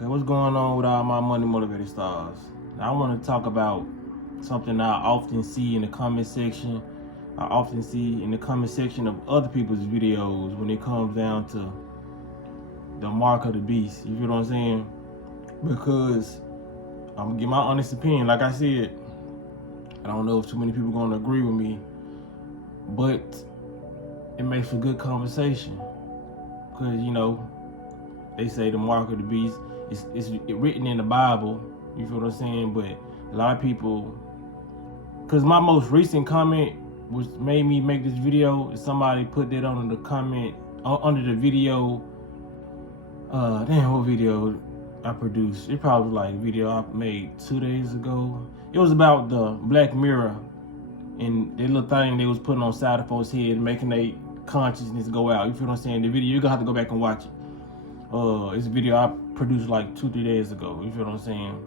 Okay, what's going on with all my money motivated stars? Now, I want to talk about something I often see in the comment section. I often see in the comment section of other people's videos when it comes down to the mark of the beast. You feel what I'm saying? Because I'm gonna give my honest opinion. Like I said, I don't know if too many people are gonna agree with me, but it makes for good conversation. Cause they say the mark of the beast is written in the Bible. You feel what I'm saying? But a lot of people, cause my most recent comment which made me make this video, somebody put that under the comment under the video. Damn, what video I produced? It probably was like a video I made 2 days ago. It was about the Black Mirror and the little thing they was putting on side of folks' head, making their consciousness go out. You feel what I'm saying? The video, you're gonna have to go back and watch it. It's a video I produced like 2-3 days ago. You feel what I'm saying?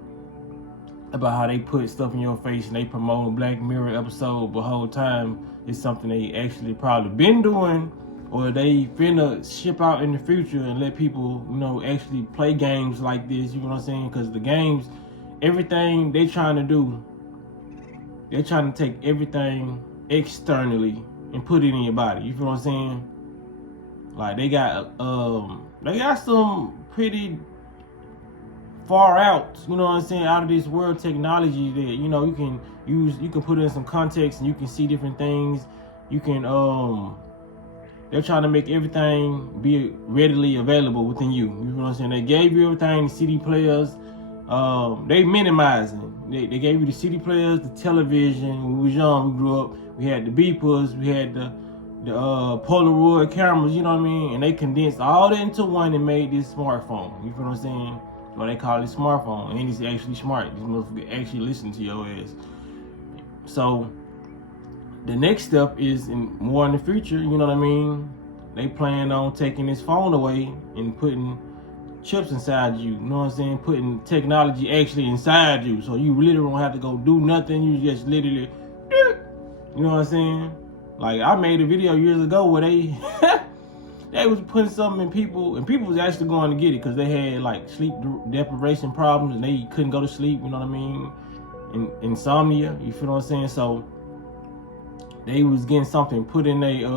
About how they put stuff in your face and they promote a Black Mirror episode, but the whole time it's something they actually probably been doing, or they finna ship out in the future and let people, actually play games like this. You know what I'm saying? Because the games, everything they trying to do, they're trying to take everything externally and put it in your body. You feel what I'm saying? Like they got some pretty far out, you know what I'm saying, out of this world technology that you can use. You can put in some context and you can see different things. You can they're trying to make everything be readily available within you. You know what I'm saying? They gave you everything, the CD players. They minimizing. They gave you the CD players, the television. When we was young, we grew up. We had the beepers, we had the Polaroid cameras. You know what I mean? And they condensed all that into one and made this smartphone. You feel what I'm saying? Well, they call it smartphone, and it's actually smart. This motherfucker actually listen to your ass. So the next step is more in the future. You know what I mean? They plan on taking this phone away and putting chips inside you. You know what I'm saying? Putting technology actually inside you, so you literally don't have to go do nothing. You just literally, you know what I'm saying? Like I made a video years ago where they they was putting something in people, and people was actually going to get it because they had like sleep deprivation problems and they couldn't go to sleep. You know what I mean? Insomnia. You feel what I'm saying? So they was getting something put in their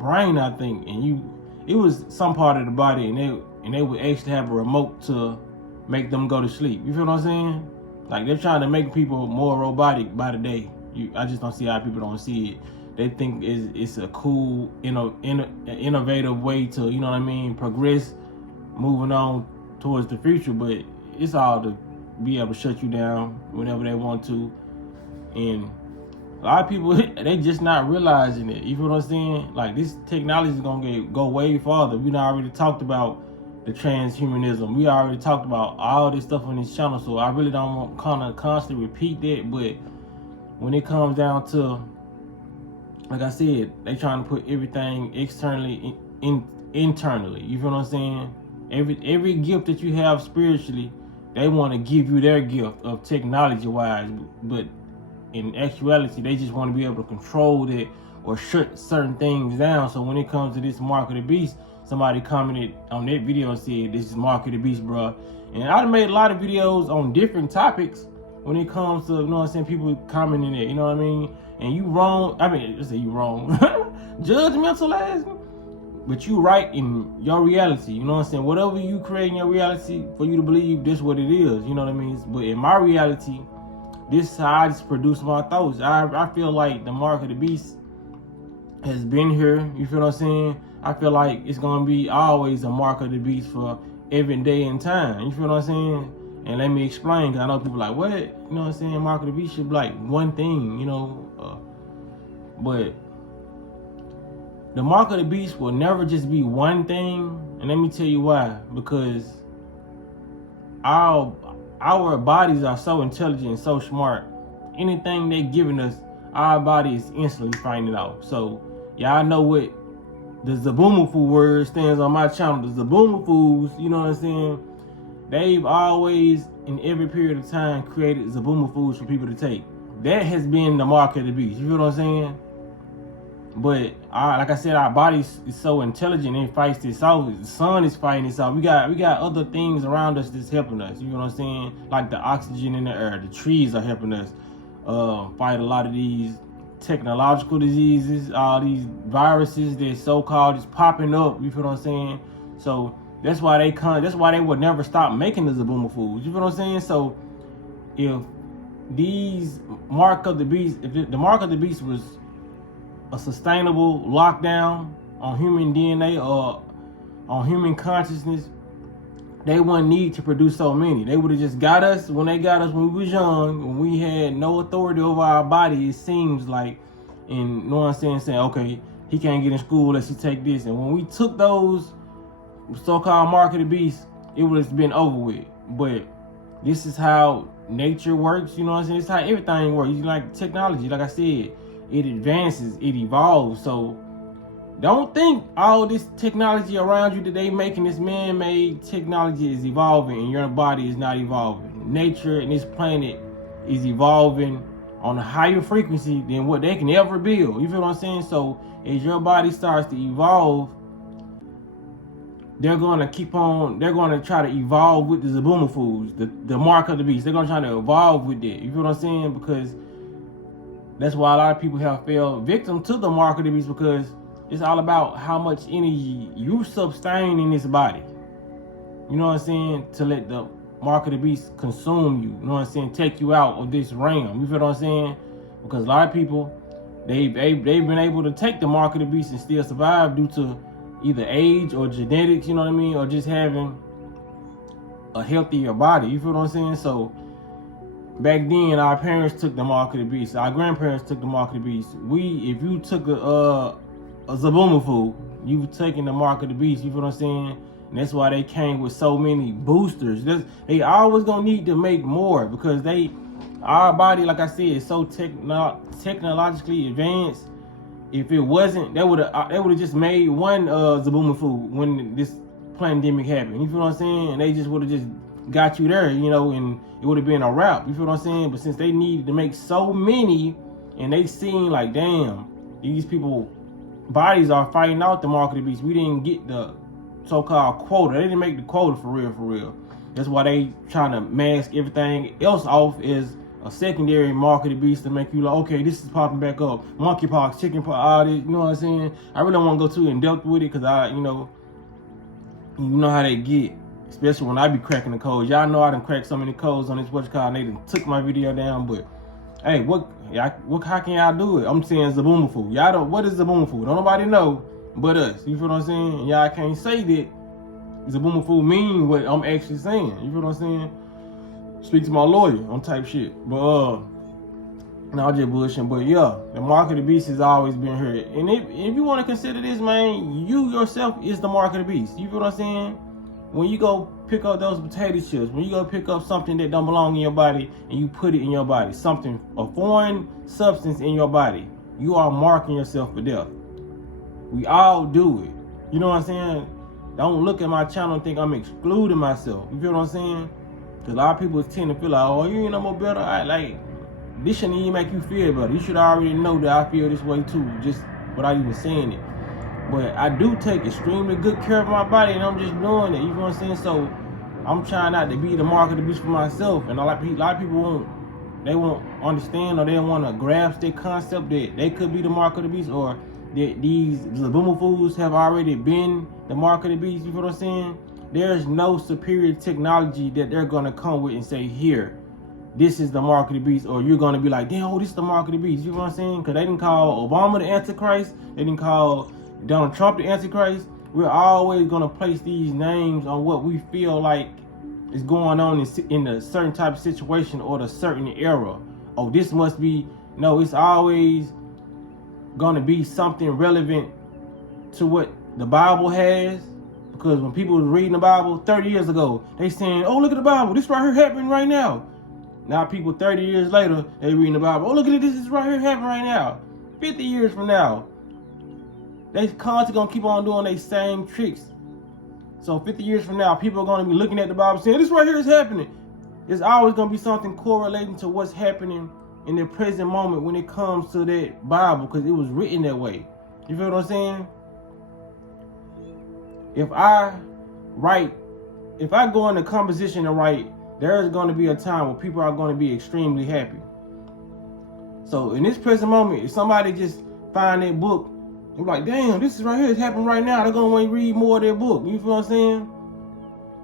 brain, I think, and it was some part of the body, and they would actually have a remote to make them go to sleep. You feel what I'm saying? Like they're trying to make people more robotic by the day. I just don't see how people don't see it. They think it's a cool, innovative way to, you know what I mean, progress, moving on towards the future. But it's all to be able to shut you down whenever they want to. And a lot of people, they just not realizing it. You feel what I'm saying? Like this technology is gonna go way farther. We already talked about the transhumanism. We already talked about all this stuff on this channel. So I really don't want kind of constantly repeat that. But when it comes down to, like I said, they trying to put everything externally internally. You feel what I'm saying? Every gift that you have spiritually, they want to give you their gift of technology wise, but in actuality, they just want to be able to control that or shut certain things down. So when it comes to this mark of the beast, somebody commented on that video and said, "This is mark of the beast, bro." And I've made a lot of videos on different topics when it comes to, you know what I'm saying, people commenting it, you know what I mean? And you wrong, let's say you wrong, judgmental ass, but you right in your reality, you know what I'm saying? Whatever you create in your reality for you to believe, this what it is, you know what I mean? But in my reality, this is how I just produce my thoughts. I feel like the mark of the beast has been here, you feel what I'm saying? I feel like it's gonna be always a mark of the beast for every day and time, you feel what I'm saying? And let me explain, because I know people like, what? You know what I'm saying? Mark of the beast should be like one thing, but the mark of the beast will never just be one thing. And let me tell you why. Because our bodies are so intelligent and so smart. Anything they giving us, our body is instantly finding out. So y'all know what the Zaboomafoo word stands on my channel. The Zaboomafoo's, you know what I'm saying? They've always, in every period of time, created Zaboomafoo's for people to take. That has been the mark of the beast. You feel what I'm saying? But like I said, our body is so intelligent and it fights this off. The sun is fighting this off. We got other things around us that's helping us. You know what I'm saying? Like the oxygen in the air, the trees are helping us fight a lot of these technological diseases, all these viruses that so-called is popping up. You feel what I'm saying? So that's why they would never stop making the Zabuma foods. You feel what I'm saying? So if these mark of the beast, if the mark of the beast was a sustainable lockdown on human DNA or on human consciousness, they wouldn't need to produce so many. They would have just got us when they got us when we was young, when we had no authority over our body, it seems like, and you know what I'm saying, okay, he can't get in school unless he take this. And when we took those so-called mark of the beast, it would have been over with. But this is how nature works, you know what I'm saying? It's how everything works. You like technology, like I said, it advances, it evolves. So don't think all this technology around you that they making, this man-made technology, is evolving and your body is not evolving. Nature and this planet is evolving on a higher frequency than what they can ever build. You feel what I'm saying? So as your body starts to evolve, they're going to try to evolve with the Zabuma foods, the mark of the beast. They're going to try to evolve with that. You feel what I'm saying? Because that's why a lot of people have fell victim to the mark of the beast, because it's all about how much energy you sustain in this body. You know what I'm saying? To let the mark of the beast consume you. You know what I'm saying? Take you out of this realm. You feel what I'm saying? Because a lot of people, they've been able to take the mark of the beast and still survive due to either age or genetics, you know what I mean? Or just having a healthier body. You feel what I'm saying? So back then, our parents took the mark of the beast. Our grandparents took the mark of the beast. If you took a Zabuma food, you've taken the mark of the beast. You feel what I'm saying? And that's why they came with so many boosters. They always gonna need to make more, because our body, like I said, is so technologically advanced. If it wasn't, they would have just made one Zabuma food when this pandemic happened. You feel what I'm saying? And they just would have just got you there, you know, and it would have been a wrap. You feel what I'm saying? But since they needed to make so many, and they seen like, damn, these people bodies are fighting out the mark of the beast. We didn't get the so-called quota. They didn't make the quota for real. That's why they trying to mask everything else off as a secondary mark of the beast to make you like, okay, this is popping back up. Monkeypox, chickenpox, all this, you know what I'm saying? I really don't want to go too in depth with it, because you know how they get, especially when I be cracking the codes. Y'all know I done cracked so many codes on this and they done took my video down. But hey, how can y'all do it? I'm saying Zabuma food. Y'all don't, what is Zabuma food? Don't nobody know but us. You feel what I'm saying? And y'all can't say that Zabuma food mean what I'm actually saying. You feel what I'm saying? Speak to my lawyer on type shit. But no, I'm just bullshitting. But yeah, the mark of the beast has always been here. And if you want to consider this, man, you yourself is the mark of the beast. You feel what I'm saying? When you go pick up those potato chips, when you go pick up something that don't belong in your body and you put it in your body, a foreign substance in your body, you are marking yourself for death. We all do it. You know what I'm saying? Don't look at my channel and think I'm excluding myself. You feel what I'm saying? Because a lot of people tend to feel like, oh, you ain't no more better. This shouldn't even make you feel better. You should already know that I feel this way too, just without even saying it. But I do take extremely good care of my body, and I'm just doing it. You know what I'm saying? So I'm trying not to be the mark of the beast for myself. And a lot of people won't understand, or they don't want to grasp the concept that they could be the mark of the beast, or that these Zabuma foods have already been the mark of the beast. You feel what I'm saying? There's no superior technology that they're gonna come with and say, here, this is the mark of the beast, or you're gonna be like, damn, oh, this is the mark of the beast. You know what I'm saying? Because they didn't call Obama the Antichrist. They didn't call Donald Trump the Antichrist. We're always gonna place these names on what we feel like is going on in a certain type of situation or a certain era. Oh, this must be, no, it's always gonna be something relevant to what the Bible has. Because when people was reading the Bible 30 years ago, they saying, oh, look at the Bible, this right here happening right now. Now people 30 years later, they reading the Bible, oh, look at it, this is right here happening right now. 50 years from now, they constantly gonna keep on doing these same tricks. So 50 years from now, people are gonna be looking at the Bible saying, this right here is happening. There's always gonna be something correlating to what's happening in the present moment when it comes to that Bible, because it was written that way. You feel what I'm saying? If I go into composition and write, there is going to be a time where people are going to be extremely happy. So in this present moment, if somebody just find that book, you're like, damn, this is right here, it's happening right now. They're going to want to read more of their book. You feel what I'm saying?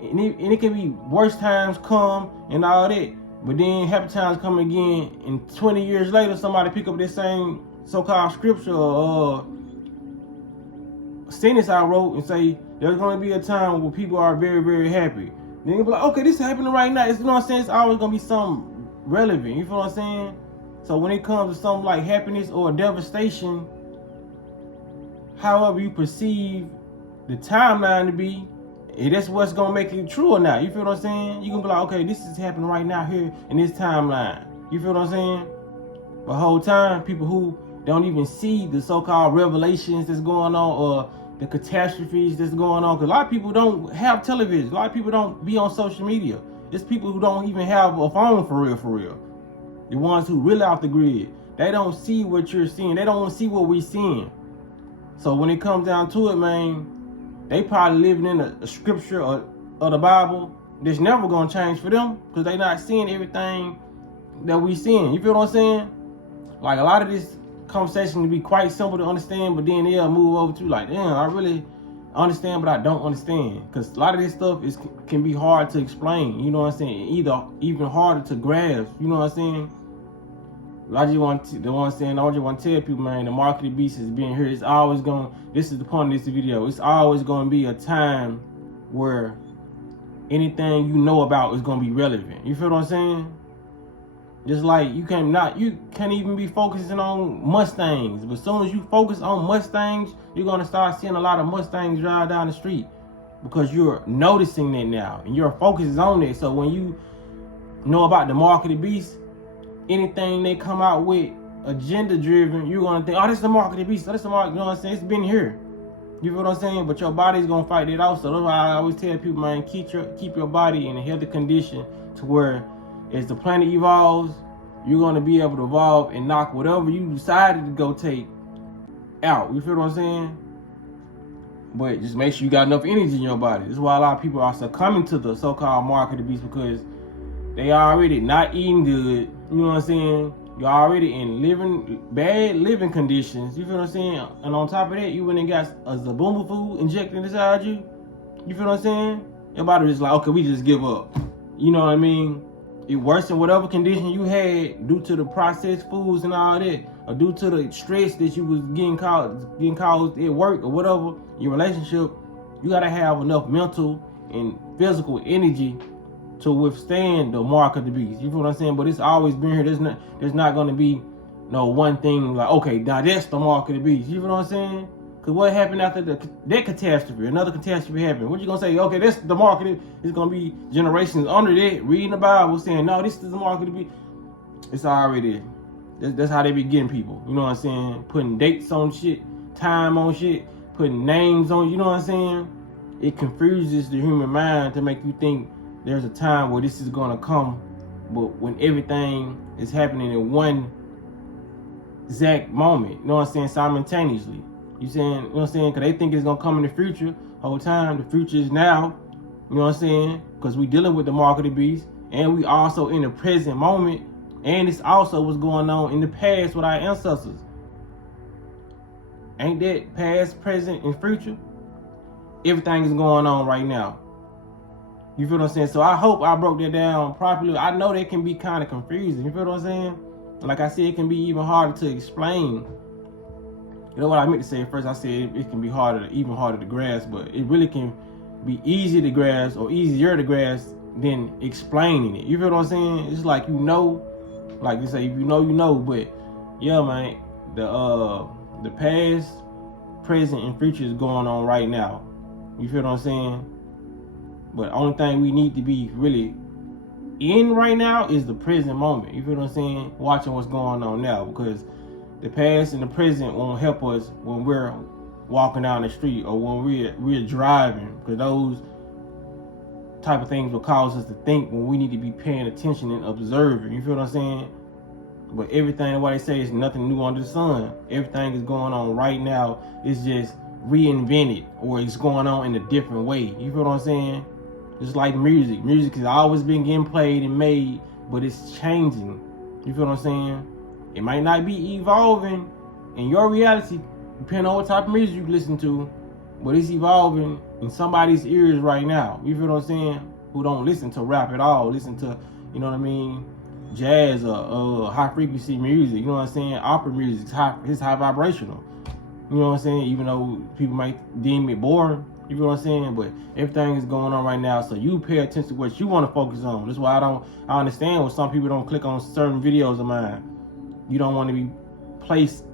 And it can be worse times come and all that. But then happy times come again, and 20 years later, somebody pick up this same so-called scripture or sentence I wrote and say, there's going to be a time where people are very, very happy. Then you'll be like, okay, this is happening right now. It's, you know what I'm saying? It's always going to be something relevant. You feel what I'm saying? So when it comes to something like happiness or devastation, however you perceive the timeline to be, that's what's going to make it true or not. You feel what I'm saying? You can be like, okay, this is happening right now here in this timeline. You feel what I'm saying? The whole time, people who don't even see the so-called revelations that's going on or the catastrophes that's going on. Because a lot of people don't have television. A lot of people don't be on social media. It's people who don't even have a phone for real. The ones who really off the grid. They don't see what you're seeing. They don't want to see what we're seeing. So when it comes down to it, man, they probably living in a scripture or the Bible that's never going to change for them because they not seeing everything that we seeing. You feel what I'm saying? Like a lot of this conversation can be quite simple to understand, but then they'll move over to like, damn, I really understand, but I don't understand. Because a lot of this stuff can be hard to explain. You know what I'm saying? Even harder to grasp. You know what I'm saying? I just want to tell people, man, the mark of the beast is being here. It's always going. This is the point of this video. It's always going to be a time where anything you know about is going to be relevant. You feel what I'm saying? Just like you can't even be focusing on Mustangs. But as soon as you focus on Mustangs, you're going to start seeing a lot of Mustangs drive down the street because you're noticing that now and your focus is on it. So when you know about the mark of the beast, anything they come out with agenda driven, you're going to think, oh, this is the mark of the beast. Oh, this is the mark, you know what I'm saying? It's been here. You feel what I'm saying? But your body's going to fight it out. So that's why I always tell people, man, keep your body in a healthy condition to where as the planet evolves, you're going to be able to evolve and knock whatever you decided to go take out. You feel what I'm saying? But just make sure you got enough energy in your body. This is why a lot of people are succumbing to the so-called mark of the beast because they already not eating good. You know what I'm saying? You're already in bad living conditions. You feel what I'm saying? And on top of that, you went and got a Zabumba food injected inside you. You feel what I'm saying? Your body is like, okay, we just give up. You know what I mean? It worsened whatever condition you had due to the processed foods and all that, or due to the stress that you was getting caused at work or whatever, your relationship. You gotta have enough mental and physical energy to withstand the mark of the beast. You feel what I'm saying? But it's always been here. There's not going to be no one thing like, okay, now that's the mark of the beast. You feel what I'm saying? Because what happened after that catastrophe? Another catastrophe happened. What you going to say? Okay, that's the mark of it. It's going to be generations under that reading the Bible saying, no, this is the mark of the beast. It's already there. That's how they be getting people. You know what I'm saying? Putting dates on shit, time on shit, putting names on, you know what I'm saying? It confuses the human mind to make you think there's a time where this is going to come, but when everything is happening in one exact moment, you know what I'm saying, simultaneously. You saying, you know what I'm saying? Because they think it's going to come in the future. Whole time, the future is now, you know what I'm saying? Because we dealing with the mark of the beast, and we also in the present moment, and it's also what's going on in the past with our ancestors. Ain't that past, present, and future? Everything is going on right now. You feel what I'm saying? So I hope I broke that down properly. I know that can be kind of confusing. You feel what I'm saying? Like I said, it can be even harder to explain. You know what I meant to say at first? I said it can be even harder to grasp, but it really can be easy to grasp or easier to grasp than explaining it. You feel what I'm saying? It's like, you know, like you say, if you know, you know. But yeah, man, the past, present, and future is going on right now. You feel what I'm saying? But the only thing we need to be really in right now is the present moment. You feel what I'm saying? Watching what's going on now, because the past and the present won't help us when we're walking down the street or when we're driving, because those type of things will cause us to think when we need to be paying attention and observing. You feel what I'm saying? But everything, what they say, is nothing new under the sun. Everything is going on right now. It's just reinvented, or it's going on in a different way. You feel what I'm saying? Just like music. Music has always been getting played and made, but it's changing. You feel what I'm saying? It might not be evolving in your reality, depending on what type of music you listen to, but it's evolving in somebody's ears right now. You feel what I'm saying? Who don't listen to rap at all, listen to, you know what I mean, jazz or high frequency music, you know what I'm saying? Opera music, it's high vibrational. You know what I'm saying? Even though people might deem it boring, you know what I'm saying? But everything is going on right now, so you pay attention to what you want to focus on. That's why I understand when some people don't click on certain videos of mine. You don't want to be placed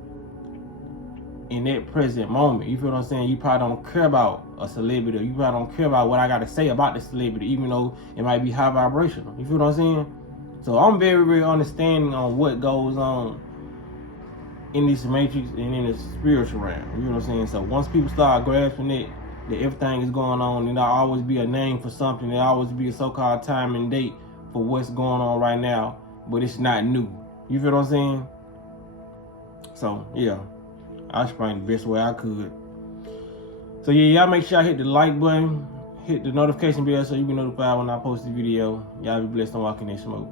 in that present moment. You feel what I'm saying? You probably don't care about a celebrity. You probably don't care about what I got to say about the celebrity, even though it might be high vibrational. You feel what I'm saying? So I'm very, very understanding on what goes on in this matrix and in the spiritual realm. You know what I'm saying? So once people start grasping it, that everything is going on, and there'll always be a name for something. There'll always be a so-called time and date for what's going on right now, but it's not new. You feel what I'm saying? So yeah, I explained the best way I could. So yeah, y'all make sure y'all hit the like button, hit the notification bell so you be notified when I post the video. Y'all be blessed and walk in that smoke.